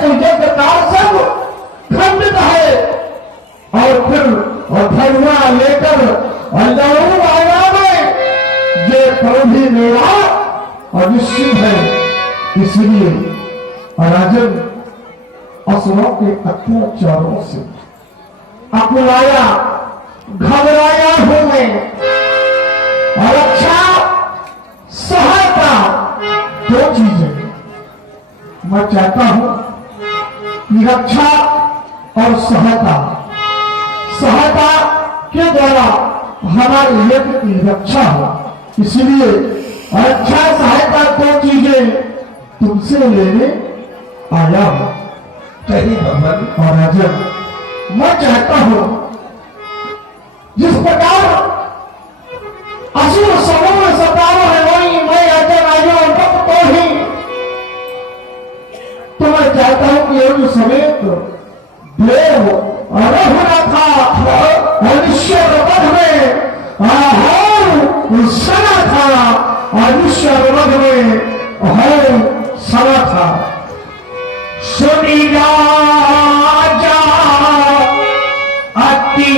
तो यज्ञ का सब खंडित है। और फिर धनुआ लेकर लड़ू आया में ये प्रभु मेरा अनिश्चित है। इसलिए राजन असुरों के अत्याचारों से अकुलाया घबराया हूं मैं, और अच्छा सहायता दो चीजें मैं चाहता हूं कि रक्षा और सहायता के द्वारा हमारे यज्ञ की रक्षा हो। इसलिए रक्षा सहायता दो चीजें तुमसे लेने आया हूं। कही भगवान। और राजन मैं चाहता हूं जिस प्रकार असुर समूह सतारो है वही मैं राजन आयो तो ही तो मैं चाहता हूं कि अर्जुन समेत देव रघुना था अनिश्वर वध में सना था, अनिश्वर वध में सना था। सुनी राजा अति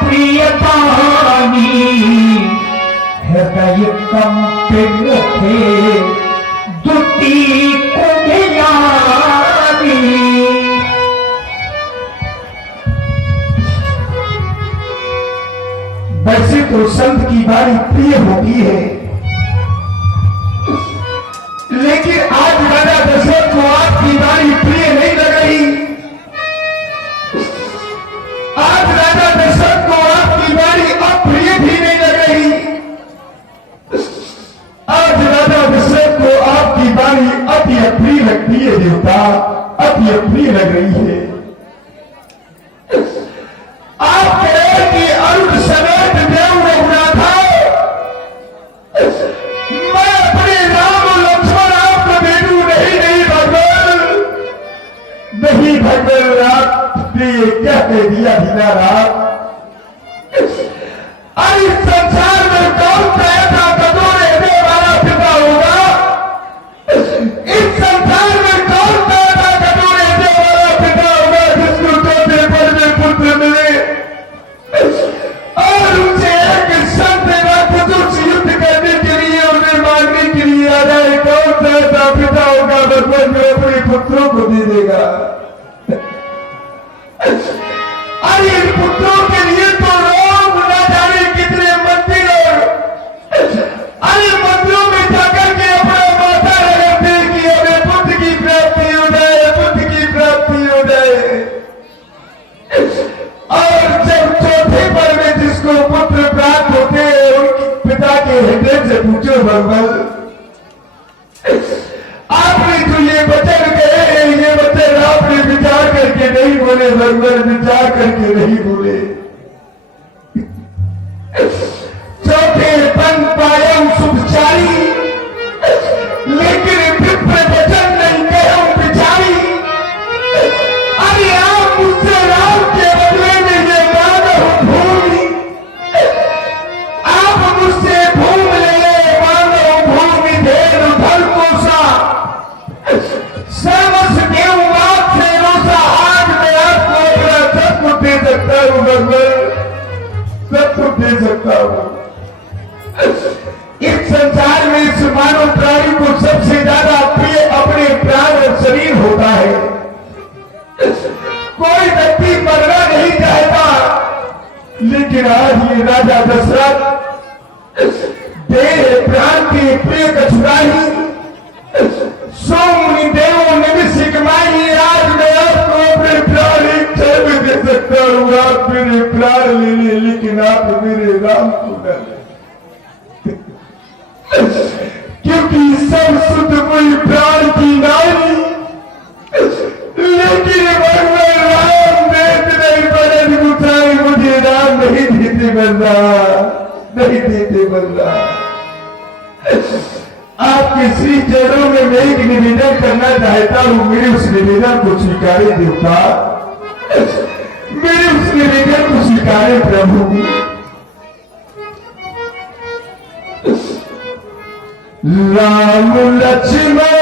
प्रियता हृदय कंपित थे दुटी कुंभियानी। वैसे तो संत की वाणी प्रिय होती है, लेकिन आज राजा दशरथ को आपकी वाणी प्रिय नहीं लग रही। आज राजा दशरथ को आपकी वाणी अप्रिय भी नहीं लग रही। आज राजा दशरथ को आपकी वाणी अति अप्रिय लगती है देवता, अति अप्रिय लग रही है। आप कह रहे कि अरुण समेत देव रघुनाथा मैं अपने राम लक्ष्मण आपको बेटू नहीं भगवान, नहीं भगवान। आपने क्या कह दिया बिना रात? अरे संसार में कौन पैदा कदों रहने वाला पिता होगा? इस संसार में कौन पैदा कदों रहने वाला पिता होगा जिसको चौथे पद में पुत्र मिले और उनसे एक संत राक्षसों से युद्ध करने के लिए उन्हें मारने के लिए आ जाए? कौन सा ऐसा पिता होगा भगवान जो अपने पुत्रों को दे देगा? अरे इन पुत्रों के लिए तो लोग न जाने कितने मंदिर और अरे मंदिरों में जाकर के अपना माथा लगाते कि हमें पुत्र की प्राप्ति हो जाए, पुत्र की प्राप्ति हो जाए। और जब चौथे पर में जिसको पुत्र प्राप्त होते हैं उनके पिता के हृदय से पूछो भगवान आपने तो ये वचन कहे, ये वचन आपने विचार करके नहीं बोले भगवान, विचार करके नहीं बोले। चौथे पन पायम शुभचारी लेकिन विप्र वचन नहीं कहे बिचारी। अरे आप मुझसे राम के बदले में ये मांगो भूमि, आप मुझसे भूम ले मांगो भूमि देव धन कोसा सर्वस देव बाप से रोसा। आज मैं आपको अपना सब कुछ दे सकता हूँ भगवान, सब कुछ दे सकता हूँ। इस संसार में इस मानव प्राणी को सबसे ज्यादा प्रिय अपने प्राण और शरीर होता है। कोई व्यक्ति मरना नहीं चाहता, लेकिन आज ये राजा दशरथ देह प्राण के प्रिय कछुराही सो मुनि देवों निमिष कमाई। आज मैं आपको अपने प्राण एक क्षण में दे सकता हूँ। आप मेरे प्राण ले ले, लेकिन आप मेरे राम को न ले, क्योंकि सब शुद्ध कोई प्राण की नारी, लेकिन भगवान राम देते नहीं बने गुसाई, मुझे राम नहीं देते बंदा, नहीं देते बंदा। आपके श्री चरणों में मैं एक निवेदन करना चाहता हूं, मेरे उस निवेदन को स्वीकारे देवता, मेरे उस निवेदन को स्वीकारे प्रभु। राम लक्ष्मण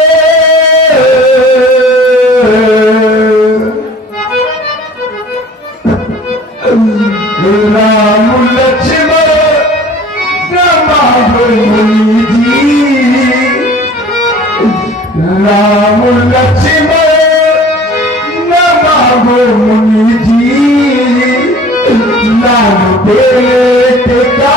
लक्ष्मण न मांगो मुनि जी, लाल बेटे का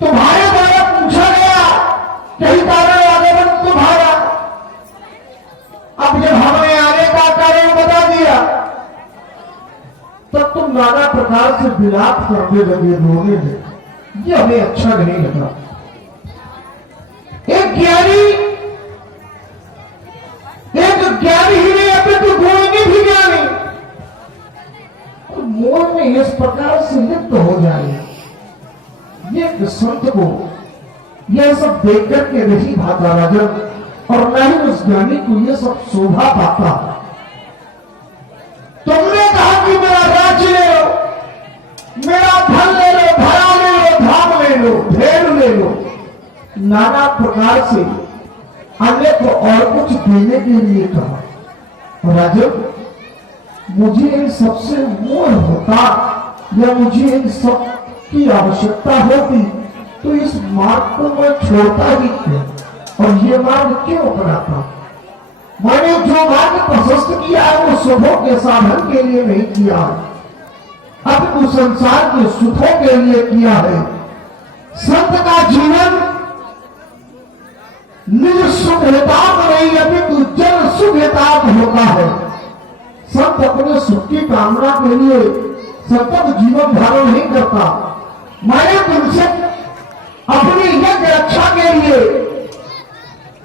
तुम्हारे द्वारा पूछा गया कई कारण आगमन तुम्हारा। अब जब हमने आने का कारण बता दिया तब तुम नाना प्रकार से विलाप करने लगे, रोने लगे। ये हमें अच्छा नहीं लगा। एक ज्ञानी ही नहीं अपने तो गुणी भी ज्ञानी मोह में इस प्रकार से लिप्त हो जाए, ये संत को यह सब देख करके नहीं भाता राजन, और न ही उस ज्ञानी को यह सब शोभा पाता। तुमने कहा कि मेरा राज्य ले लो, मेरा धन ले लो, भरा ले लो, धाम ले लो, भेड़ ले लो, नाना प्रकार से अन्य को और कुछ देने के लिए कहा। राजन, मुझे इन सबसे मोह होता या मुझे इन सब की आवश्यकता होती तो इस मार्ग को मैं छोड़ता ही क्यों, और ये मार्ग क्यों अपनाता। मैंने जो मार्ग प्रशस्त किया है वो सुखों के साधन के लिए नहीं किया है, अपने संसार के सुखों के लिए किया है। संत का जीवन निज सुख हेताक नहीं अपितु जन सुख हेताक होता है। संत अपने सुख की कामना के लिए सतत जीवन धारण नहीं करता। मैंने तुमसे अपनी यज्ञ रक्षा के लिए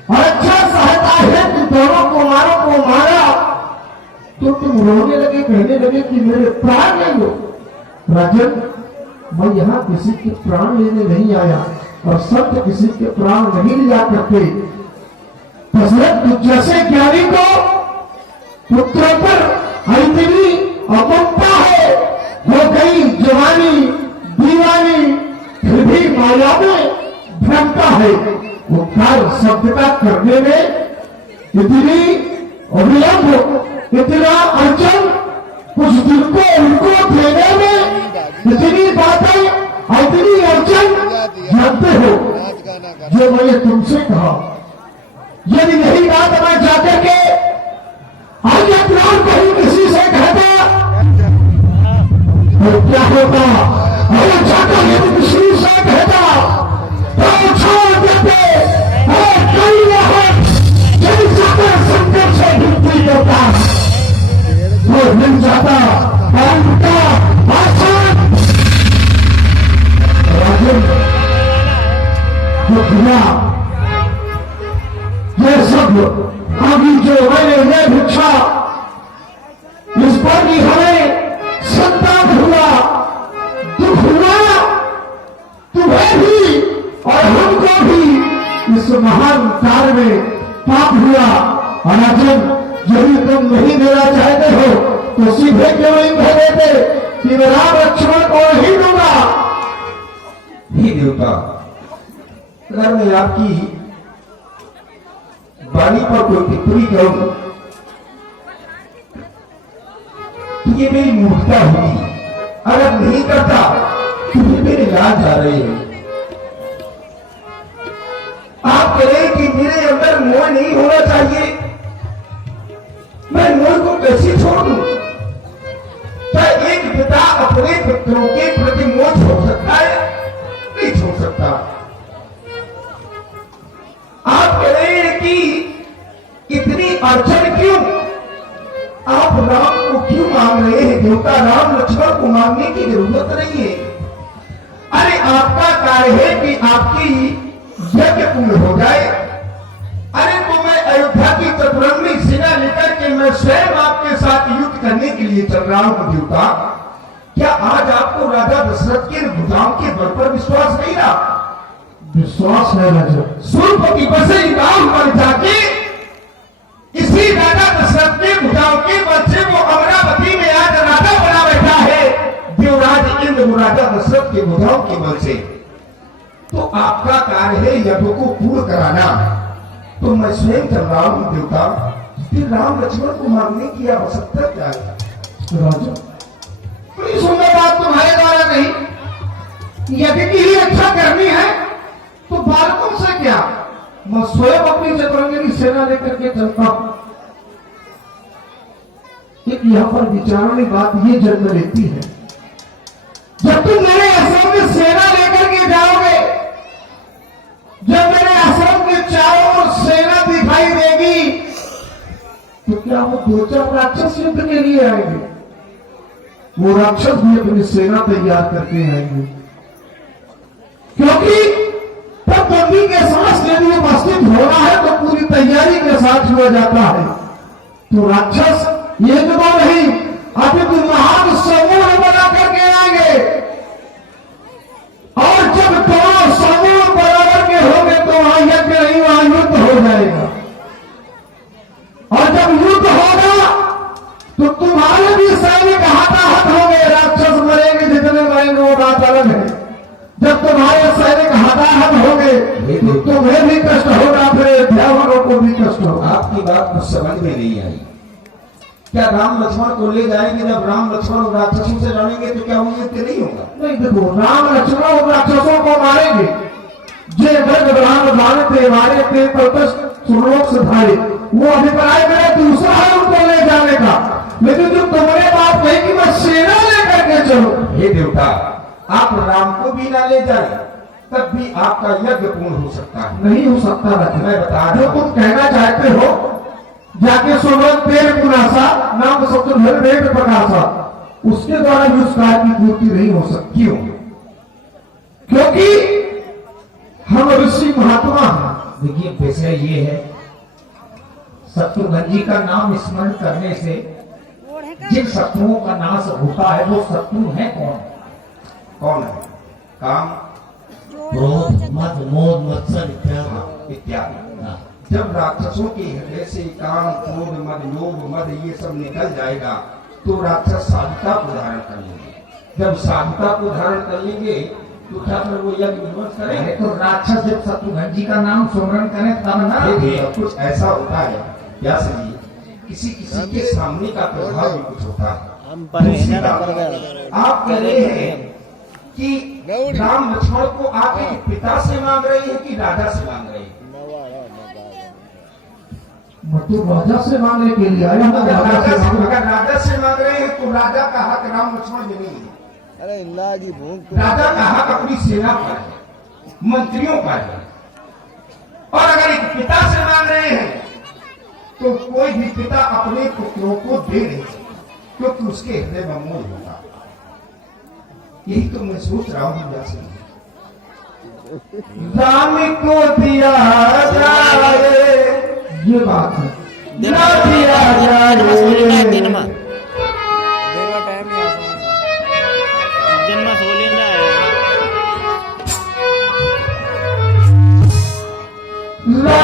और अच्छा सहायता है कि दोनों कुमारों को मारा तो तुम रोने लगे, कहने लगे कि मेरे प्राण ले लो। राजन, मैं यहाँ किसी के प्राण लेने नहीं आया और संत किसी के प्राण नहीं लिया करते। दशरथ जैसे ज्ञानी को पुत्रों पर इतनी अममता है माया में भ्रमता है। उपकार शब्द का करने में इतनी अविलंब, इतना अड़चन, कुछ दिन को उनको देने में इतनी बातें, इतनी अड़चन, जानते हो जो मैंने तुमसे कहा, यदि यही बात मैं जाकर के आज अपराध को ही किसी से कहता तो क्या होता, और जाकर यदि किसी से कहता तो छोड़ देते और कई बार जब जाकर संकट से मुक्ति होता तो मिल जाता और उनका आसान राजन जो खुला ये सब अभी जो मैंने भिक्षा इस पर भी हमें संताप हुआ, दुख हुआ, तुम्हें भी और हमको भी इस महान कार्य में पाप हुआ। अनाजन यदि तुम नहीं देना चाहते हो तो सीधे क्यों नहीं कह देते कि मैं राम लक्ष्मण को नहीं दूंगा। हे देवता, अगर मैं आपकी वाणी पर कोई टिप्पणी करूं तो ये मेरी मूर्खता होगी। अगर नहीं करता तो फिर मेरे लाज आ रहे हैं। आप कहें कि मेरे अंदर मोह नहीं होना चाहिए, मैं मोह को कैसे छोड़ दूं? क्या एक पिता अपने पुत्रों के प्रति मोह छोड़ सकता है? नहीं छोड़ सकता। आप कह रहे हैं कि इतनी अड़चन क्यों? आप राम को क्यों मांग रहे हैं? देवता राम लक्ष्मण को मांगने की जरूरत नहीं है। अरे आपका कार्य है कि आपकी यज्ञ पूर्ण हो जाए। अरे तो मैं अयोध्या की चतुरंगी सेना लेकर के मैं स्वयं आपके साथ युद्ध करने के लिए चल रहा हूं देवता। क्या आज आपको राजा दशरथ के भुजाओं के बल पर विश्वास नहीं रहा? विश्वास है राजा। सूर्प की बसे गांव पर जाके इसी राजा दशरथ के भुजाओं के बल से वो अमरावती में आज राजा बना बैठा है, देवराज इंद्र राजा दशरथ के भुजाओं के बल से। तो आपका कार्य है यज्ञ को पूर्ण कराना, तो मैं स्वयं चल रहा हूं देवता। फिर राम लक्ष्मण को मांगने की आवश्यकता क्या है? राजा बड़ी सुंदर बात तुम्हारे द्वारा नहीं। यज्ञ की ही रक्षा करनी है तो बालकों से क्या, मैं स्वयं अपनी चतुरंगी की सेना लेकर के चलता हूं। एक यहां पर विचारणी बात ये जन्म लेती है, जब तुम मेरे आश्रम में सेना लेकर के जाओगे, जब मेरे आश्रम के चारों ओर सेना दिखाई देगी तो क्या वो दो चार राक्षस युद्ध के लिए आएंगे? वो राक्षस भी अपनी सेना तैयार करके आएंगे, क्योंकि तब बंदी के साथ यदि उपस्थित होना है तो पूरी तैयारी के साथ हुआ जाता है। तो राक्षस एक दो नहीं, अभी तुम महान समूह बना करके आएंगे, और जब दोनों समूह बराबर के होंगे तो वहां यज्ञ नहीं, वहां युद्ध हो जाएगा। और जब युद्ध होगा तो तुम्हारे भी सैनिक हताहत होंगे, राक्षस मरेंगे, जितने मरेंगे वो बात अलग है। जब तुम्हारे सैनिक हताहत होंगे तो तुम्हें भी कष्ट होगा, फिर अध्यापकों को भी कष्ट होगा। आपकी बात कुछ समझ में नहीं आई। क्या राम लक्ष्मण को ले जाएंगे? जब राम लक्ष्मण राक्षसों से लड़ेंगे तो क्या वो युद्ध नहीं होगा? नहीं, देखो राम लक्ष्मण राक्षसों को मारेंगे, जे वर्ग राम मानते मारे थे सुरलोक से भाई, वो अभिप्राय मेरा दूसरा है उनको ले जाने का। लेकिन जो तुम्हारे बात कही कि मैं सेना लेकर के चलो, हे देवता, आप राम को भी ना ले जाए तब भी आपका यज्ञ पूर्ण हो सकता है। नहीं हो सकता राजा। मैं बता जो तुम कहना चाहते हो, जाके सुमन तेल पुनासा नाम शत्रुघ्न वेद प्रकाशा, उसके द्वारा भी उस कार्य की पूर्ति नहीं हो सकती। क्यों? क्योंकि हम ऋषि महात्मा हैं। देखिए विषय ये है, शत्रुघ्न जी का नाम स्मरण करने से जिन शत्रुओं का नाश होता है वो शत्रु है कौन? कौन है? काम, क्रोध, मद, मोह, मत्सर इत्यादि इत्यादि। हाँ। जब राक्षसों के हृदय से काम, क्रोध, मद, लोभ, मद ये सब निकल जाएगा तो राक्षस साधुता को धारण कर लेंगे। जब साधुता को धारण कर लेंगे दूसरा फिर वो यज्ञ विध्वंस अरे करें। तो राक्षस जब शत्रुघ्न जी का नाम सुमरन करें तब ना। देखिए कुछ ऐसा होता है व्यास जी, किसी किसी के सामने का प्रभाव भी कुछ होता है। दूसरी बात, आप कह रहे हैं कि राम लक्ष्मण को आप एक पिता से मांग रहे हैं कि राजा से मांग रहे हैं? मैं तो राजा से मांगने के लिए आया हूं, राजा से मांग रहा अगर राजा से मांग रहे हैं तो राजा का हक राम लक्ष्मण में नहीं है। अरे लागी भूख राजा का हक अपनी सेना पर है, मंत्रियों पर है। और अगर एक पिता से मांग रहे हैं तो कोई भी पिता अपने पुत्रों को दे नहीं सकता, क्योंकि उसके हृदय में मोह होता। यही तो मैं सोच रहा हूं व्यास जी। राम को दिया जाए, ये बात है। ना दिया जाए, देवा टाइम ही आसान है। जन्म सोलिंदा है। राम